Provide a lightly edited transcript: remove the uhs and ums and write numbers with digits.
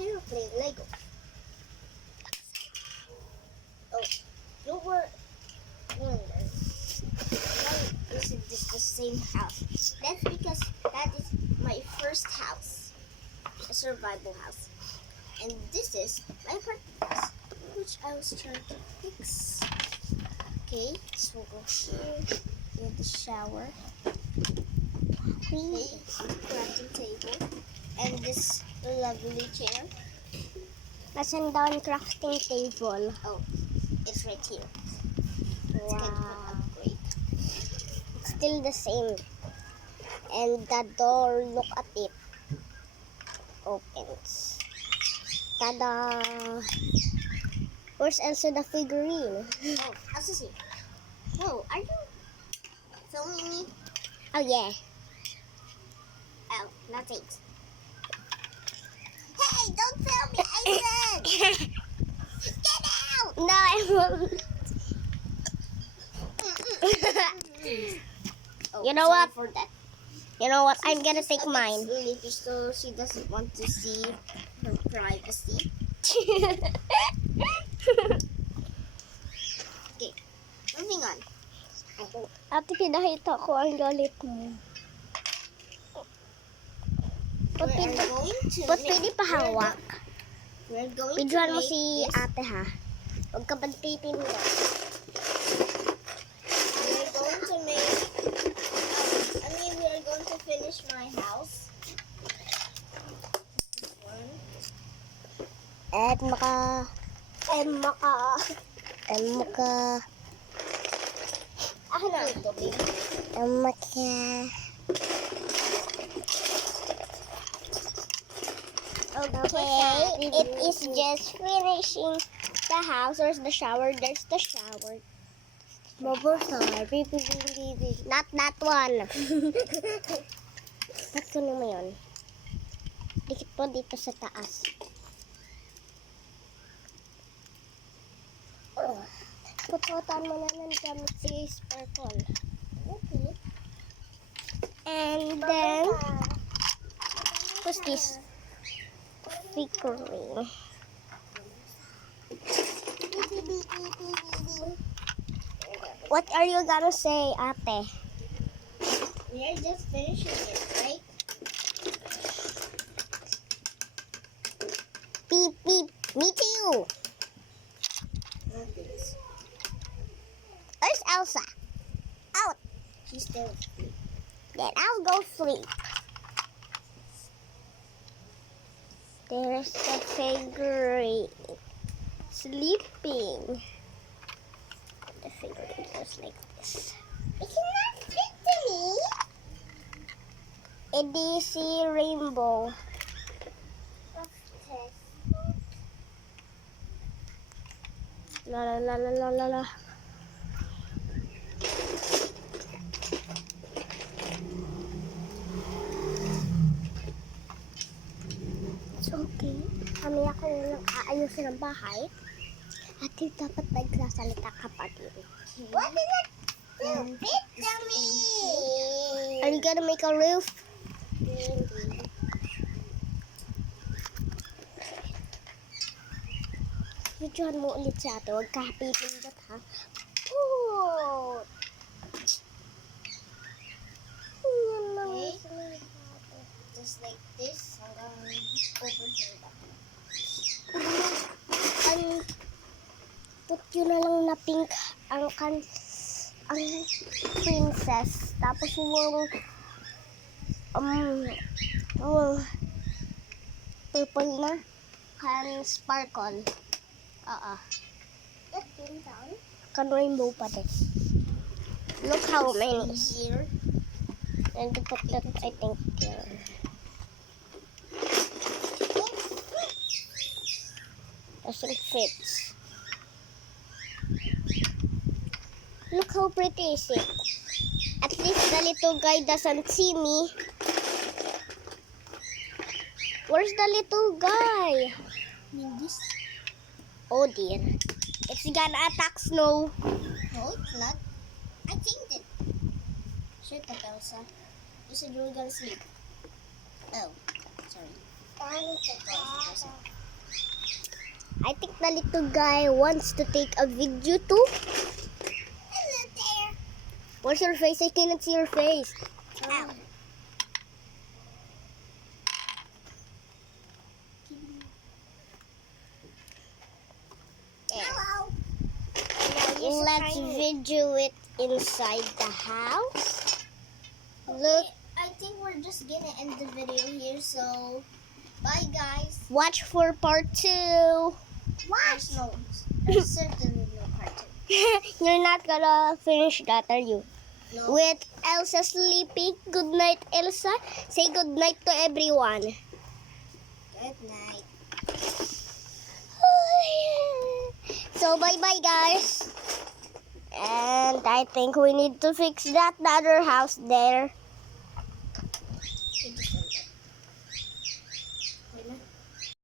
you're playing Lego. Oh, you were wondering why isn't this the same house? That's because that is my first house, a survival house, and this is my apartment house, which I was trying to fix. Okay, so we'll go here in the shower. Okay, crafting table, and this lovely chair. Nasaan daw ang crafting table? Oh, it's right here. It's kind of an upgrade. It's still the same. And the door, look at it. Opens. Tada! Where's also the figurine? Oh, Asusi. Oh, are you filming me? Oh yeah. Oh, no thanks. Hey, don't film me, I said! Get out! No, I won't. Oh, You know sorry what? for that. You know what? I'm gonna take mine. Later, so she doesn't want to see her privacy. Okay, moving on. Ate, pinahita ko ang galit mo. We're going to Ba't pwede pa hawak? We're going to Videoan mo make si this. ate ha. Huwag ka magtitin mo. We're going to make. We are going to finish my house. This one. At maka... Ako na ito, baby. Okay, it is just finishing the house. There's the shower. There's the shower. Not that one. Ba't kunin mo yun? Dikit po dito sa taas. Pututan mo na ng gamit si Sparkle. Okay. And then, what's this? Figurine. What are you gonna say, ate? We are just finishing it, right? Beep, beep. Me too. Where's Elsa? Out. She's still asleep. Then I'll go sleep. There's the figurine. Sleeping. The figurine goes like this. It cannot fit to me. EDC rainbow. La la la la la la la. It's okay. Kami ako lang aayusin ang bahay. At dapat nagsasalita ka pa din. What did it fit to me? Are you gonna make a roof? Videohan mo ulit sa ate. Huwag ka pipindot ha. Put! Yan lang. Okay. Just like this, hanggang over here. Ang put yun na lang na pink ang princess. Tapos yung purple na kan sparkle. That came down. Kan rainbow pa din. Look how many. Here. And to put that, I think, there. Doesn't fit. Look how pretty is it. At least the little guy doesn't see me. Where's the little guy? This. Oh dear. It's gonna attack Snow. No, it's not. I changed it. Shut up, Elsa. You said you were gonna sleep. Oh, sorry. I think the little guy wants to take a video too. Hello there. What's your face? I cannot see your face. Ow. Hello. Let's video it inside the house. Look. I think we're just gonna end the video here, so bye guys. Watch for part 2. There's certainly no part 2. You're not gonna finish that, are you? No. With Elsa sleeping. Good night, Elsa. Say good night to everyone. Good night. So bye-bye, guys. And I think we need to fix that other house there.